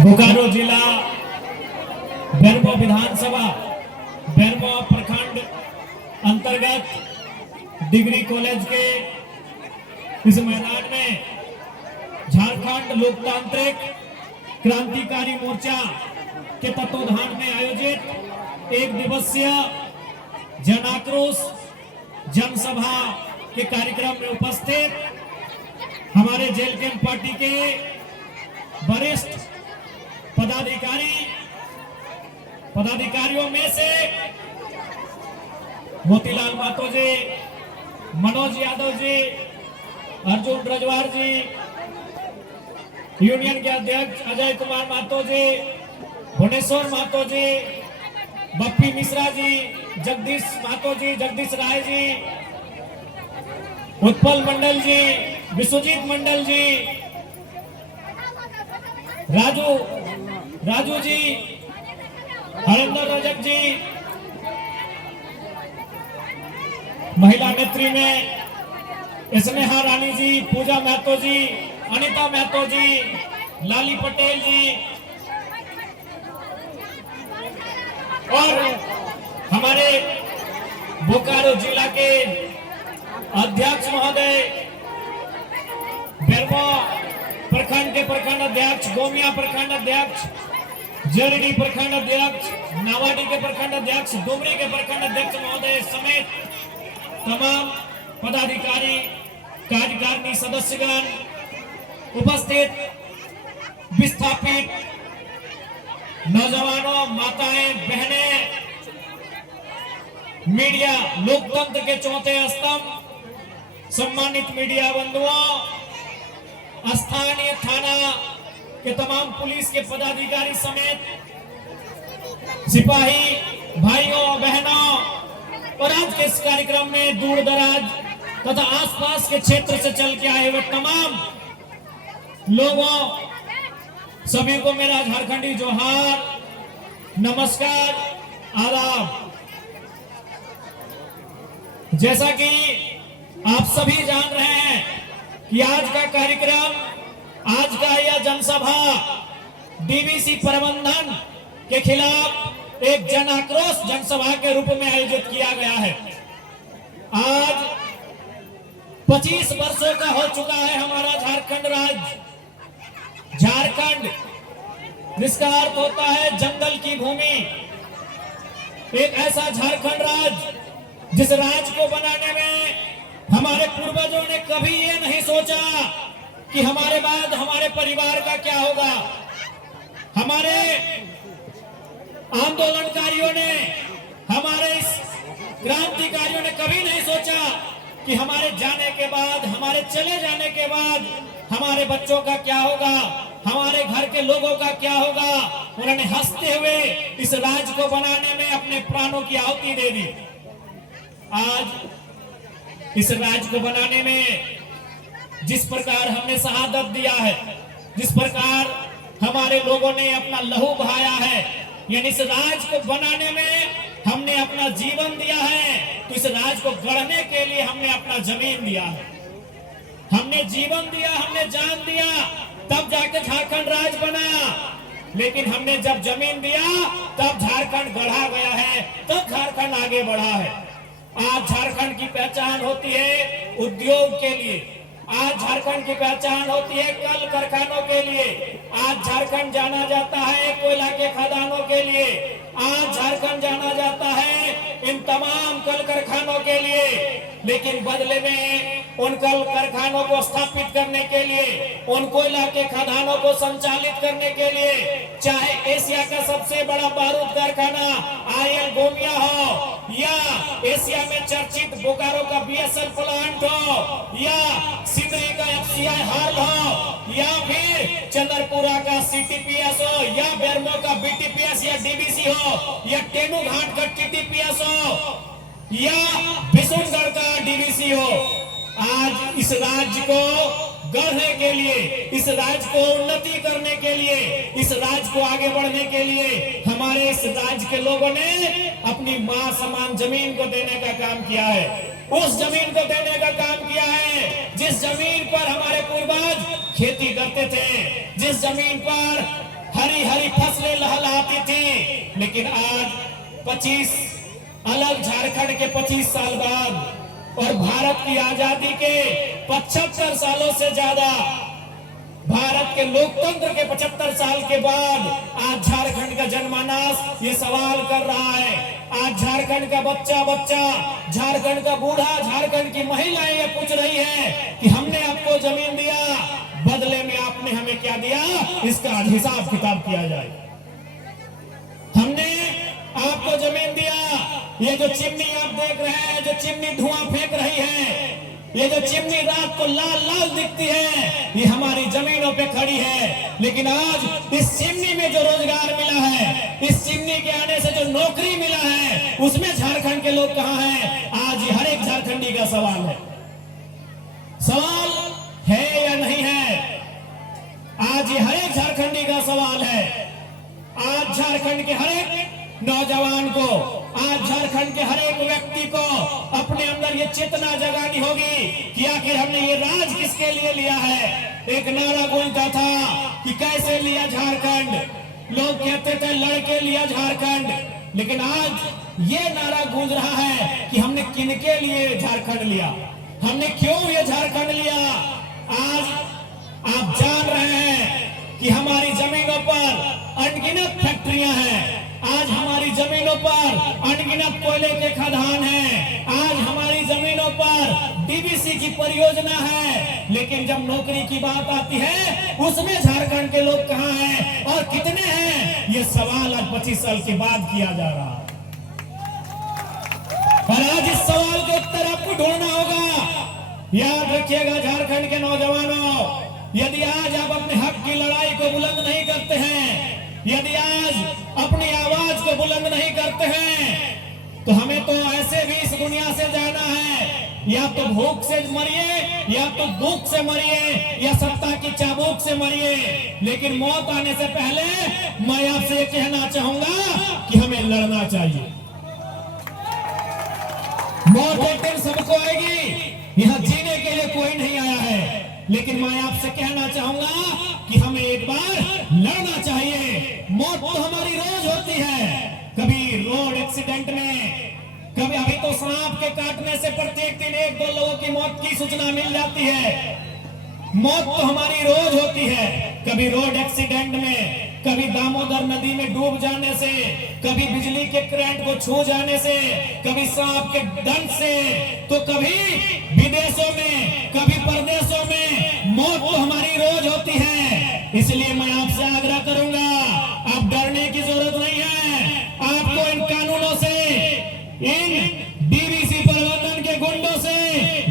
बोकारो जिला बेरमो विधानसभा बेरमो प्रखंड अंतर्गत डिग्री कॉलेज के इस मैदान में झारखंड लोकतांत्रिक क्रांतिकारी मोर्चा के तत्वाधान में आयोजित एक दिवसीय जन आक्रोश जनसभा के कार्यक्रम में उपस्थित हमारे जेल कैंप पार्टी के वरिष्ठ पदाधिकारियों में से मोतीलाल महतो जी, मनोज यादव जी, अर्जुन रजवार जी, यूनियन के अध्यक्ष अजय कुमार महतो जी, भुवनेश्वर महतो जी, बप्पी मिश्रा जी, जगदीश महतो जी, जगदीश राय जी, उत्पल मंडल जी, विश्वजीत मंडल जी, राजू जी, हरिंदर रजक जी, महिला नेत्री में स्नेहा रानी जी, पूजा महतो जी, अनिता महतो जी, लाली पटेल जी और हमारे बोकारो जिला के अध्यक्ष महोदय, बेरमो प्रखंड के प्रखंड अध्यक्ष, गोमिया प्रखंड अध्यक्ष, जेरडी प्रखंड अध्यक्ष, नावाडी के प्रखंड अध्यक्ष, डुमरी के प्रखंड अध्यक्ष महोदय समेत तमाम पदाधिकारी, कार्यकारिणी सदस्यगण, उपस्थित विस्थापित नौजवानों, माताएं, बहनें, मीडिया, लोकतंत्र के चौथे स्तंभ, सम्मानित मीडिया बंधुओं, स्थानीय थाना के तमाम पुलिस के पदाधिकारी समेत सिपाही भाइयों बहनों और आज के इस कार्यक्रम में दूर दराज तथा आसपास के क्षेत्र से चल के आए हुए तमाम लोगों, सभी को मेरा झारखंडी जोहार, नमस्कार, आदाब। जैसा कि आप सभी जान रहे हैं कि आज का कार्यक्रम, आज का यह जनसभा डीवीसी प्रबंधन के खिलाफ एक जन आक्रोश जनसभा के रूप में आयोजित किया गया है। आज 25 वर्षों का हो चुका है हमारा झारखंड राज्य। झारखंड जिसका अर्थ होता है जंगल की भूमि, एक ऐसा झारखंड राज्य जिस राज्य को बनाने में हमारे पूर्वजों ने कभी ये नहीं सोचा कि हमारे बाद हमारे परिवार का क्या होगा। हमारे आंदोलनकारियों ने, हमारे क्रांतिकारियों ने कभी नहीं सोचा कि हमारे जाने के बाद, हमारे चले जाने के बाद हमारे बच्चों का क्या होगा, हमारे घर के लोगों का क्या होगा। उन्होंने हंसते हुए इस राज्य को बनाने में अपने प्राणों की आहुति दे दी। आज इस राज्य को बनाने में जिस प्रकार हमने शहादत दिया है, जिस प्रकार हमारे लोगों ने अपना लहू बहाया है, यानी इस राज्य को बनाने में हमने अपना जीवन दिया है, तो इस राज्य को गढ़ने के लिए हमने अपना जमीन दिया है, हमने जीवन दिया, हमने जान दिया, तब जाके झारखंड राज्य बना। लेकिन हमने जब जमीन दिया तब झारखंड गढ़ा गया है, तब झारखंड आगे बढ़ा है। आज झारखंड की पहचान होती है उद्योग के लिए, आज झारखंड की पहचान होती है कल कारखानों के लिए, आज झारखंड जाना जाता है कोयला के खदानों के लिए, आज झारखंड जाना जाता है इन तमाम कल कारखानों के लिए। लेकिन बदले में उन कल कारखानों को स्थापित करने के लिए, उन कोयला के खदानों को संचालित करने के लिए, चाहे एशिया का सबसे बड़ा बारूद कारखाना आईएल गोमिया हो, या एशिया में चर्चित बोकारो का बीएसएल प्लांट हो, या सिंदरी का एफसीआई हाल हो, या फिर चंद्रपुरा का सीटीपीएस हो, या बेरमो का बीटीपीएस या डीवीसी हो, या टेनू घाट का टीटीपीएस हो, या बिशुनगढ़ का डीवीसी हो। आज इस राज्य को गढ़ने के लिए, इस राज्य को उन्नति करने के लिए, इस राज्य को आगे बढ़ने के लिए हमारे इस राज्य के लोगों ने अपनी मां समान जमीन को देने का काम किया है। उस जमीन को देने का काम किया है जिस जमीन पर हमारे पूर्वज खेती करते थे, जिस जमीन पर हरी हरी फसलें लहलहाती थी, लेकिन आज 25 अलग झारखंड के 25 साल बाद और भारत की आजादी के 75 सालों से ज्यादा, भारत के लोकतंत्र के 75 साल के बाद आज झारखंड का जनमानस ये सवाल कर रहा है। आज झारखंड का बच्चा बच्चा, झारखंड का बूढ़ा, झारखंड की महिलाएं ये पूछ रही है कि हमने आपको जमीन दिया, बदले में आपने हमें क्या दिया, इसका हिसाब किताब किया जाए। हमने आपको जमीन दिया, ये जो चिमनी आप देख रहे हैं, जो चिमनी धुआं फेंक रही है, ये जो चिमनी रात को लाल लाल दिखती है, ये हमारी जमीनों पे खड़ी है। लेकिन आज इस चिमनी में जो रोजगार मिला है, इस चिमनी के आने से जो नौकरी मिला है, उसमें झारखंड के लोग कहां हैं? आज हर एक झारखंडी का सवाल है। सवाल है या नहीं है? आज ये हर एक झारखंडी का सवाल है। आज झारखंड के हर एक नौजवान को, आज झारखंड के हर एक व्यक्ति को अपने अंदर ये चेतना जगानी होगी कि आखिर हमने ये राज किसके लिए लिया है। एक नारा गूंजता था कि कैसे लिया झारखंड, लोग कहते थे लड़के लिया झारखंड, लेकिन आज ये नारा गूंज रहा है कि हमने किनके लिए झारखंड लिया, हमने क्यों ये झारखंड लिया। आज आप जान रहे हैं कि हमारी जमीनों पर अनगिनत फैक्ट्रियां हैं, आज हमारी जमीनों पर अनगिनत कोयले के खदान हैं, आज हमारी जमीनों पर डीवीसी की परियोजना है, लेकिन जब नौकरी की बात आती है उसमें झारखंड के लोग कहां हैं और कितने हैं, ये सवाल आज 25 साल के बाद किया जा रहा है। और आज इस सवाल के उत्तर आपको ढूंढना होगा। याद रखिएगा झारखंड के नौजवानों, यदि आज आप अपने हक की लड़ाई को बुलंद नहीं करते हैं, यदि आज अपनी आवाज को बुलंद नहीं करते हैं, तो हमें तो ऐसे भी इस दुनिया से जाना है, या तो भूख से मरिए, या तो दुख से मरिए, या सत्ता की चाबुक से मरिए, लेकिन मौत आने से पहले मैं आपसे ये कहना चाहूंगा कि हमें लड़ना चाहिए। मौत एक दिन सबको आएगी, यहाँ जीने के लिए कोई नहीं आया है, लेकिन मैं आपसे कहना चाहूंगा कि हमें एक बार लड़ना चाहिए। मौत तो हमारी रोज होती है, कभी रोड एक्सीडेंट में, कभी अभी तो सांप के काटने से प्रत्येक दिन 1-2 लोगों की मौत की सूचना मिल जाती है। मौत तो हमारी रोज होती है, कभी रोड एक्सीडेंट में, कभी दामोदर नदी में डूब जाने से, कभी बिजली के करंट को छू जाने से, कभी सांप के दंश से, तो कभी विदेशों में, कभी परदेशों में मौत तो हमारी रोज होती है। इसलिए मैं आपसे आग्रह करूंगा, आप डरने की जरूरत नहीं है, आपको इन कानूनों से, इन डीवीसी प्रबंधन के गुंडों से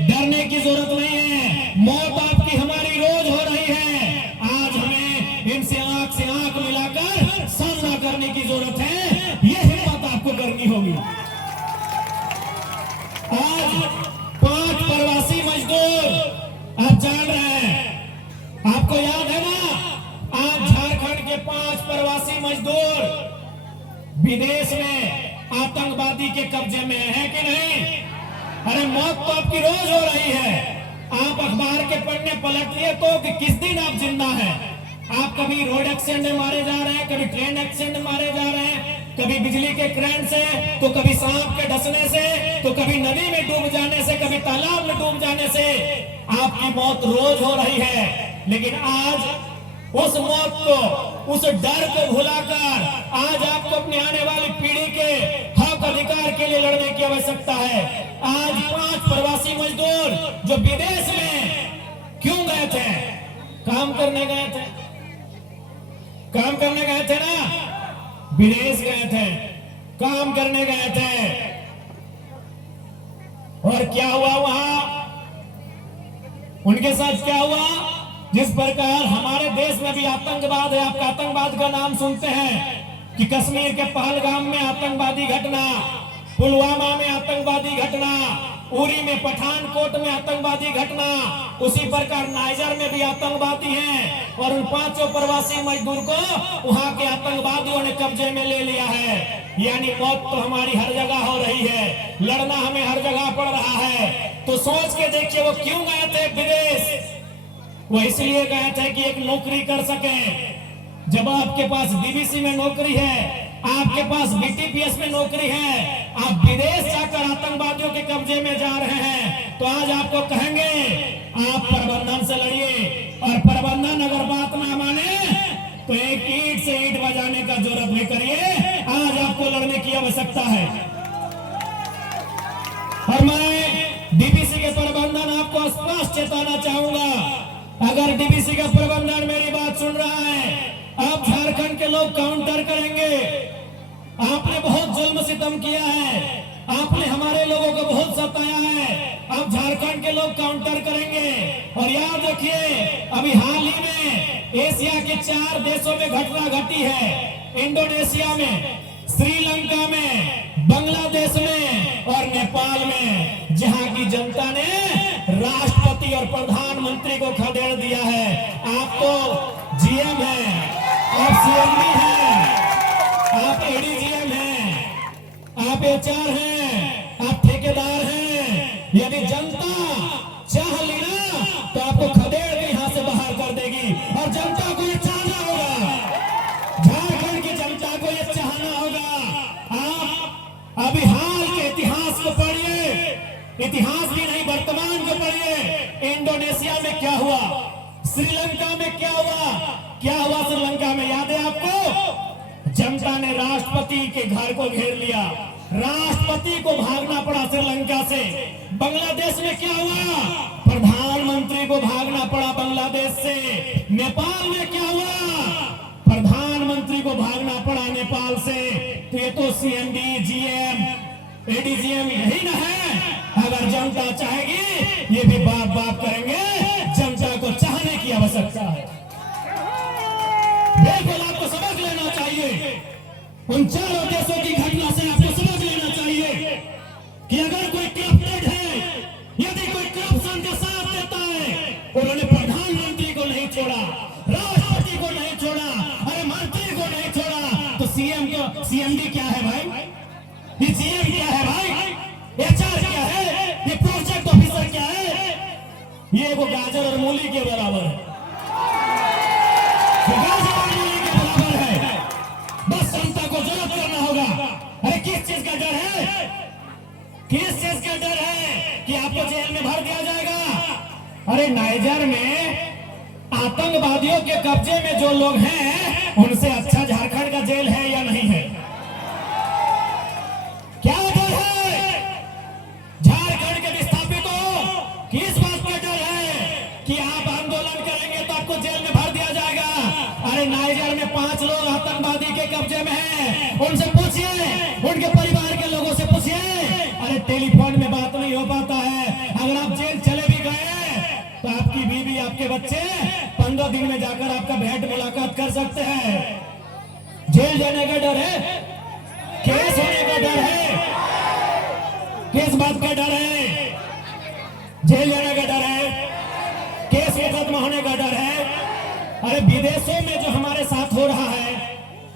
डरने की जरूरत नहीं है। मौत आपकी हमारी रोज हो रही है, आज हमें इनसे आंख से आंख मिलाकर सामना करने की जरूरत है, यह हिम्मत आपको करनी होगी। आज 5 प्रवासी मजदूर आप जान रहे हैं, आपको याद है ना, आज झारखंड के 5 प्रवासी मजदूर विदेश में आतंकवादी के कब्जे में है कि नहीं? अरे मौत तो आपकी रोज हो रही है। आप अखबार के पन्ने पलटिए तो कि किस दिन आप जिंदा हैं। आप कभी रोड एक्सीडेंट में मारे जा रहे हैं, कभी ट्रेन एक्सीडेंट में मारे जा रहे हैं, कभी बिजली के करंट से, तो कभी सांप के डसने से, तो कभी नदी में डूब जाने से, कभी तालाब में डूब जाने से आपकी मौत रोज हो रही है। लेकिन आज उस मौत को, उस डर को भुलाकर आज आपको अपनी आने वाली पीढ़ी के हक अधिकार के लिए लड़ने की आवश्यकता है। आज 5 प्रवासी मजदूर जो विदेश में क्यों गए थे? काम करने गए थे, काम करने गए थे ना, विदेश गए थे, काम करने गए थे, और क्या हुआ वहां? उनके साथ क्या हुआ? जिस प्रकार हमारे देश में भी आतंकवाद है, आप आतंकवाद का नाम सुनते हैं कि कश्मीर के पहलगाम में आतंकवादी घटना, पुलवामा में आतंकवादी घटना, उरी में, पठानकोट में आतंकवादी घटना, उसी प्रकार नाइजर में भी आतंकवादी हैं, और उन 5 प्रवासी मजदूर को वहां के आतंकवादियों ने कब्जे में ले लिया है। यानी मौत तो हमारी हर जगह हो रही है, लड़ना हमें हर जगह पड़ रहा है। तो सोच के देखिए वो क्यों गए थे विदेश? वो इसलिए गए थे कि एक नौकरी कर सके, जब आपके पास डीवीसी में नौकरी है, आपके पास बीटीपीएस में नौकरी है, आप विदेश जाकर आतंकवादियों के कब्जे में जा रहे हैं, तो आज आपको कहेंगे आप प्रबंधन से लड़िए, और प्रबंधन अगर बात ना माने तो एक ईंट से ईंट बजाने का जरूरत भी करिए। आज आपको लड़ने की आवश्यकता है। और मैं डीवीसी के प्रबंधन आपको स्पष्ट चेताना चाहूंगा, अगर डीवीसी का प्रबंधन मेरी बात सुन रहा है, अब झारखंड के लोग काउंटर करेंगे। आपने बहुत जुल्म सितम किया है, आपने हमारे लोगों को बहुत सताया है, अब झारखंड के लोग काउंटर करेंगे। और याद रखिए, अभी हाल ही में एशिया के 4 देशों में घटना घटी है, इंडोनेशिया में, श्रीलंका में, बांग्लादेश में और नेपाल में, जहां की जनता ने राष्ट्रपति और प्रधानमंत्री को खदेड़ दिया है। आप तो जीएम है, आप सीएमडी हैं, आप एडीजीएम हैं, आप एचआर हैं, आप ठेकेदार हैं। यदि जनता चाह लेना तो आपको खदेड़ के यहां से बाहर कर देगी। और जनता को ये चाहना होगा, झारखंड की जनता को ये चाहना होगा। आप अभी हाल के इतिहास को पढ़िए, इतिहास भी नहीं वर्तमान को पढ़िए। इंडोनेशिया में क्या हुआ, श्रीलंका में क्या हुआ, क्या हुआ श्रीलंका में, याद है आपको? जनता ने राष्ट्रपति के घर को घेर लिया, राष्ट्रपति को भागना पड़ा श्रीलंका से। बांग्लादेश में क्या हुआ, प्रधानमंत्री को भागना पड़ा बांग्लादेश से। नेपाल में क्या हुआ, प्रधानमंत्री को भागना पड़ा नेपाल से। तो ये तो सीएमडी, जीएम, एडीजीएम यही ना है। अगर जनता चाहेगी, ये भी बाप बाप करेंगे। जनता को चाहने की आवश्यकता है। बिल्कुल आपको समझ लेना चाहिए, उन 4 देशों की घटना से आपको समझ लेना चाहिए कि अगर कोई करप्टेड है, यदि कोई करप्शन का साथ देता है, उन्होंने प्रधानमंत्री को नहीं छोड़ा, राष्ट्रपति को नहीं छोड़ा, अरे मंत्री को नहीं छोड़ा, तो सीएम को, सीएमडी क्या है भाई, ये जीएम क्या है भाई, एचआर क्या है, ये प्रोजेक्ट ऑफिसर क्या है? ये वो गाजर और मूली के बराबर है, गाजर और मूली के बराबर है। बस जनता को जरूरत करना होगा। अरे किस चीज का डर है, किस चीज का डर है कि आपको जेल में भर दिया जाएगा? अरे नाइजर में आतंकवादियों के कब्जे में जो लोग हैं, उनसे अच्छा झारखंड का जेल है या नहीं है? क्या डर है झारखंड के विस्थापितों? किस बात का डर है कि आप आंदोलन करेंगे तो आपको जेल में भर दिया जाएगा? अरे नाइजर में 5 लोग आतंकवादी के कब्जे में हैं, उनसे पूछिए, उनके परिवार के लोगों से पूछिए। अरे टेलीफोन में बात नहीं हो पाता है। अगर आप जेल चले भी गए तो आपकी बीवी, आपके बच्चे 15 दिन में जाकर आपका भेंट मुलाकात कर सकते हैं। जेल जाने का डर है, केस होने का डर है, किस बात का डर है? जेल जाने का डर है, केस मुकदमा होने का डर है। अरे विदेशों में जो हमारे साथ हो रहा है,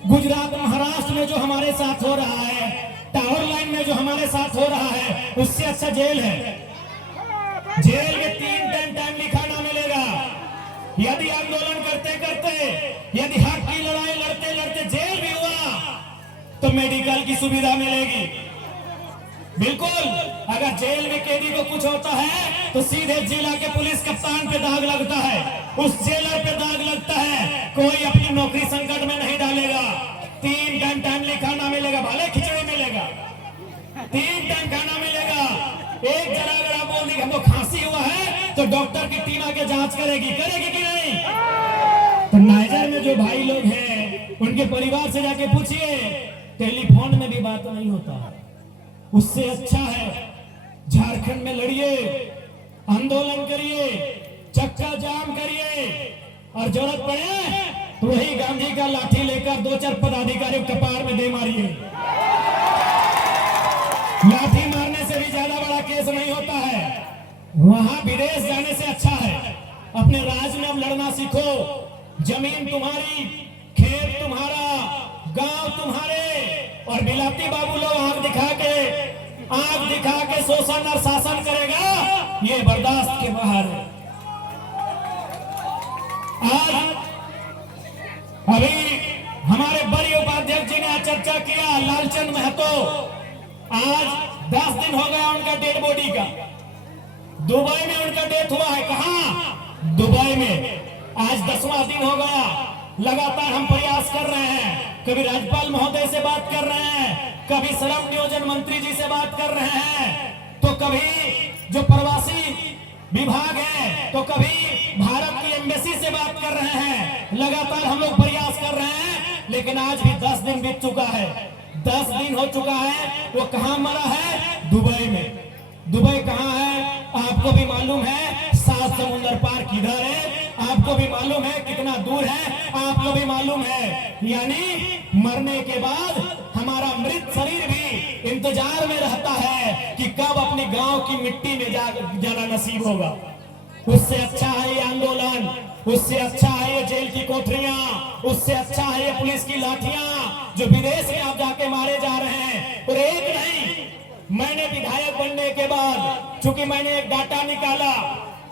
गुजरात, महाराष्ट्र में जो हमारे साथ हो रहा है, टावर लाइन में जो हमारे साथ हो रहा है, उससे अच्छा जेल है। जेल में 3 टाइम खाना मिलेगा। यदि आंदोलन करते करते, यदि हक की लड़ाई लड़ते लड़ते जेल भी हुआ तो मेडिकल की सुविधा मिलेगी। बिल्कुल, अगर जेल में कैदी को कुछ होता है तो सीधे जिला के पुलिस कप्तान पे दाग लगता है, उस जेलर पे दाग लगता है। कोई अपनी नौकरी संकट में नहीं डालेगा। 3 टाइम टाइमली खाना मिलेगा, भले खिचड़ी मिलेगा, 3 टाइम खाना मिलेगा। एक जरा अगर आप बोल दी हमको खांसी हुआ है तो डॉक्टर की टीम आके जांच करेगी कि नहीं? तो नाइजर में जो भाई लोग हैं, उनके परिवार से जाके पूछिए, टेलीफोन में भी बात नहीं होता। उससे अच्छा है झारखंड में लड़िए, आंदोलन करिए, चक्का जाम करिए, और जरूरत पड़े तो वही गांधी का लाठी लेकर 2-4 पदाधिकारियों कपार में दे मारिए। लाठी मारने से भी ज्यादा बड़ा केस नहीं होता है। वहां विदेश जाने से अच्छा है अपने राज्य में अब लड़ना सीखो। जमीन तुम्हारी, खेत तुम्हारा, गांव तुम्हारे, और बिलाती बाबू लोग आंख दिखा के शोषण और शासन करेगा, ये बर्दाश्त के बाहर है। आज अभी हमारे बड़े उपाध्यक्ष जी ने चर्चा किया, लालचंद महतो, आज 10 दिन हो गया उनका डेड बॉडी का। दुबई में उनका डेथ हुआ है। कहां? दुबई में। आज 10वां दिन हो गया। लगातार हम प्रयास कर रहे हैं, कभी राज्यपाल महोदय से बात कर रहे हैं, कभी श्रम नियोजन मंत्री जी से बात कर रहे हैं, तो कभी जो प्रवासी विभाग है, तो कभी भारत की एम्बेसी से बात कर रहे हैं। लगातार हम लोग प्रयास कर रहे हैं, लेकिन आज भी 10 दिन बीत चुका है। 10 दिन हो चुका है। वो कहां मरा है? दुबई में। दुबई कहां है? आपको भी मालूम है। 7 समुंदर पार किधर है? आपको भी मालूम है। कितना दूर है? आपको भी मालूम है। यानी मरने के बाद हमारा मृत शरीर भी इंतजार में रहता है कि कब अपने गांव की मिट्टी में जाना नसीब होगा। उससे अच्छा है ये आंदोलन, उससे अच्छा है ये जेल की कोठरियां, उससे अच्छा है ये पुलिस की लाठियां जो विदेश में आप जाके मारे जा रहे हैं। और एक नहीं, मैंने विधायक बनने के बाद, चूंकि मैंने एक डाटा निकाला,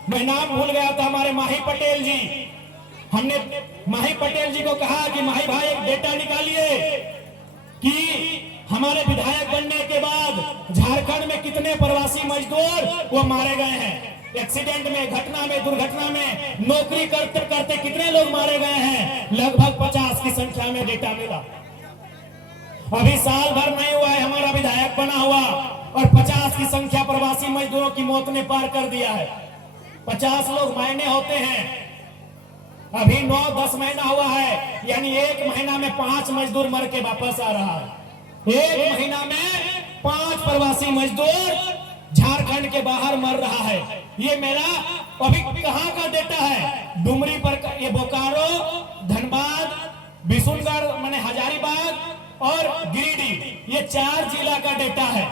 मैं नाम भूल गया था, हमारे माही पटेल जी, हमने माही पटेल जी को कहा कि माही भाई एक डेटा निकालिए कि हमारे विधायक बनने के बाद झारखंड में कितने प्रवासी मजदूर वो मारे गए हैं। एक्सीडेंट में, घटना में, दुर्घटना में, नौकरी करते करते कितने लोग मारे गए हैं? लगभग 50 की संख्या में डेटा मिला। अभी साल भर नहीं हुआ है हमारा विधायक बना हुआ, और 50 की संख्या प्रवासी मजदूरों की मौत ने पार कर दिया है। 50 लोग महीने होते हैं, अभी 9-10 महीना हुआ है, यानी 1 महीना में 5 मजदूर मर के वापस आ रहा है। 1 महीना में 5 प्रवासी मजदूर झारखंड के बाहर मर रहा है। ये मेरा अभी कहां का डेटा है? डुमरी पर, ये बोकारो, धनबाद, बिशुनगढ़ माने हजारीबाग और गिरिडीह, ये 4 जिला का डेटा है।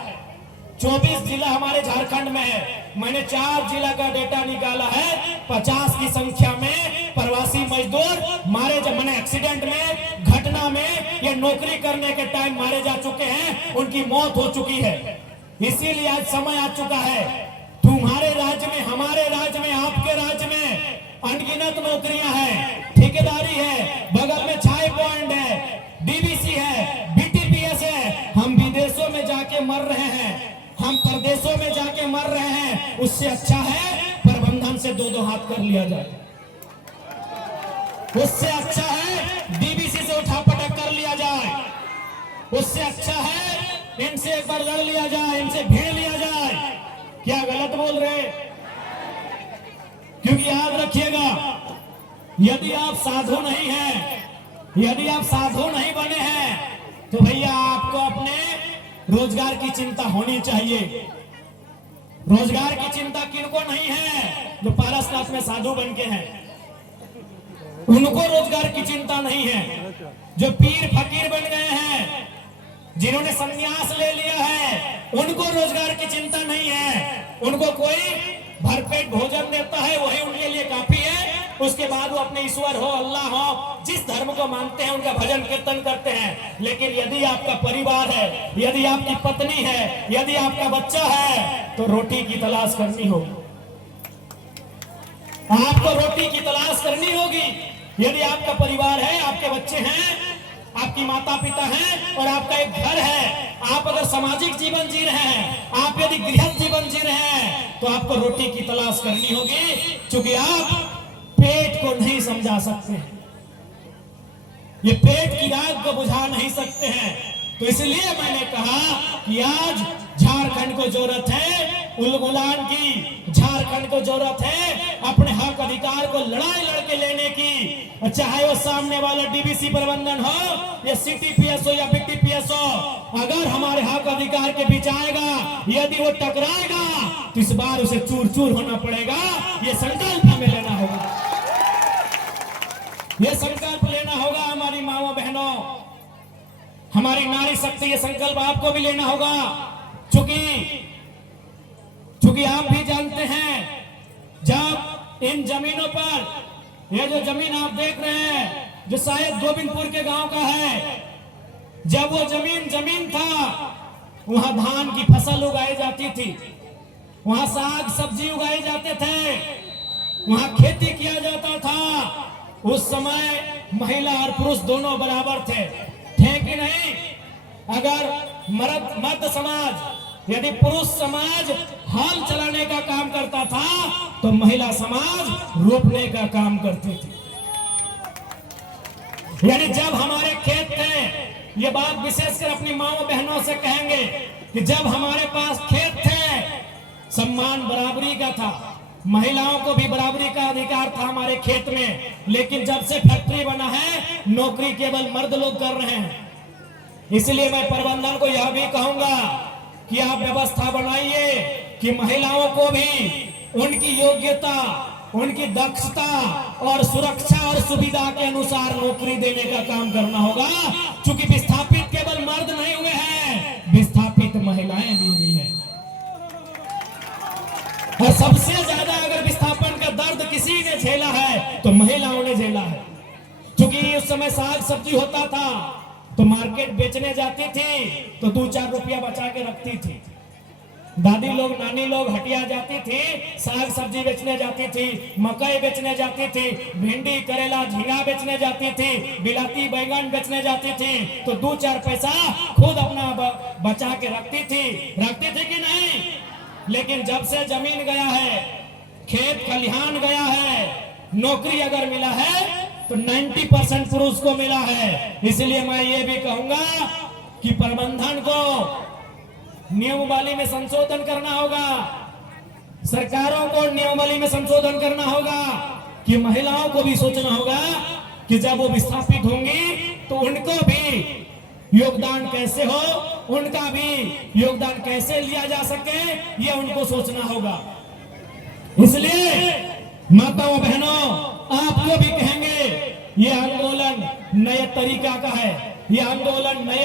24 जिला हमारे झारखंड में है। मैंने 4 जिला का डेटा निकाला है। 50 की संख्या में प्रवासी मजदूर मारे, जब मैंने एक्सीडेंट में, घटना में, या नौकरी करने के टाइम मारे जा चुके हैं, उनकी मौत हो चुकी है। इसीलिए आज समय आ चुका है, तुम्हारे राज्य में, हमारे राज्य में, आपके राज्य में अनगिनत नौकरियां हैं, ठेकेदारी है, बगल में चाय पॉइंट है, डीबीसी है, बीटीपीएस है। हम विदेशों में जाके मर रहे हैं, हम प्रदेशों में जाके मर रहे हैं। उससे अच्छा है प्रबंधन से 2-2 हाथ कर लिया जाए। उससे अच्छा है डीबीसी से उठापटक कर लिया जाए। उससे अच्छा है इनसे एक बार लड़ लिया जाए, इनसे भिड़ लिया जाए। क्या गलत बोल रहे? क्योंकि याद रखिएगा, यदि आप साधु नहीं हैं, यदि आप साधु नहीं बने हैं, तो भैया आपको अपने रोजगार की चिंता होनी चाहिए। रोजगार की चिंता किनको नहीं है? जो पारसनाथ में साधु बन के हैं, उनको रोजगार की चिंता नहीं है। जो पीर फकीर बन गए हैं, जिन्होंने संन्यास ले लिया है, उनको रोजगार की चिंता नहीं है। उनको कोई भरपेट भोजन देता है, वही उनके लिए काफी है। उसके बाद वो अपने ईश्वर हो, अल्लाह हो, जिस धर्म को मानते हैं उनका भजन कीर्तन करते हैं। लेकिन यदि आपका परिवार है, यदि आपकी पत्नी है, यदि आपका बच्चा है, तो रोटी की तलाश करनी होगी। आपको रोटी की तलाश करनी होगी। यदि आपका परिवार है, आपके बच्चे हैं, आपकी माता पिता हैं, और आपका एक घर है, आप अगर सामाजिक जीवन जी रहे हैं, आप यदि गृहस्थ जीवन जी रहे हैं, तो आपको रोटी की तलाश करनी होगी। क्योंकि आप पेट को नहीं समझा सकते हैं, ये पेट की आग को बुझा नहीं सकते हैं। तो इसलिए मैंने कहा कि आज झारखंड को जरूरत है उलगुलान की, झारखंड को जरूरत है अपने हक अधिकार को लड़ाई लड़के लेने की। चाहे वो सामने वाला डीबीसी प्रबंधन हो या सीटीपीएस हो या बीटीपीएस हो, अगर हमारे हक अधिकार के बीच आएगा, यदि वो टकराएगा, तो इस बार उसे चूर चूर होना पड़ेगा। ये संकल्प हमें लेना होगा, ये संकल्प लेना होगा हमारी माओ बहनों, हमारी नारी शक्ति। ये संकल्प आपको भी लेना होगा। चूंकि आप भी जानते हैं, जब इन जमीनों पर, ये जो जमीन आप देख रहे हैं, जो शायद गोविंदपुर के गांव का है, जब वो जमीन था, वहां धान की फसल उगाई जाती थी, वहां साग सब्जी उगाए जाते थे, वहां खेती किया जाता था। उस समय महिला और पुरुष दोनों बराबर थे कि नहीं? अगर मर्द समाज, यदि पुरुष समाज हाल चलाने का काम करता था तो महिला समाज रोपने का काम करती थी। यानी जब हमारे खेत थे, ये बात विशेषकर अपनी माओ बहनों से कहेंगे कि जब हमारे पास खेत थे, सम्मान बराबरी का था, महिलाओं को भी बराबरी का अधिकार था हमारे खेत में। लेकिन जब से फैक्ट्री बना है, नौकरी केवल मर्द लोग कर रहे हैं। इसलिए मैं प्रबंधन को यह भी कहूंगा कि आप व्यवस्था बनाइए कि महिलाओं को भी उनकी योग्यता, उनकी दक्षता और सुरक्षा और सुविधा के अनुसार नौकरी देने का काम करना होगा। क्योंकि विस्थापित केवल मर्द नहीं हुए हैं, विस्थापित महिलाएं भी हुई हैं। और सबसे ज्यादा अगर विस्थापन का दर्द किसी ने झेला है तो महिलाओं ने झेला है। क्योंकि उस समय साग सब्जी होता था तो मार्केट बेचने जाती थी तो 2-4 रुपया बचा के रखती थी। दादी लोग, नानी लोग हटिया जाती थी, साग सब्जी बेचने जाती थी, मकई बेचने जाती थी, भिंडी करेला झींगा बेचने जाती थी, बिलाती बैगन बेचने जाती थी, तो 2-4 पैसा खुद अपना बचा के रखती थी कि नहीं? लेकिन जब से जमीन गया है, खेत खलिहान गया है, नौकरी अगर मिला है तो 90% पुरुष को मिला है। इसलिए मैं ये भी कहूंगा कि प्रबंधन को नियमावली में संशोधन करना होगा, सरकारों को नियमावली में संशोधन करना होगा कि महिलाओं को भी सोचना होगा कि जब वो विस्थापित होंगी तो उनको भी योगदान कैसे हो, उनका भी योगदान कैसे लिया जा सके, ये उनको सोचना होगा। इसलिए माताओं बहनों, आपको भी कहेंगे ये आंदोलन नए तरीका का है, ये आंदोलन नए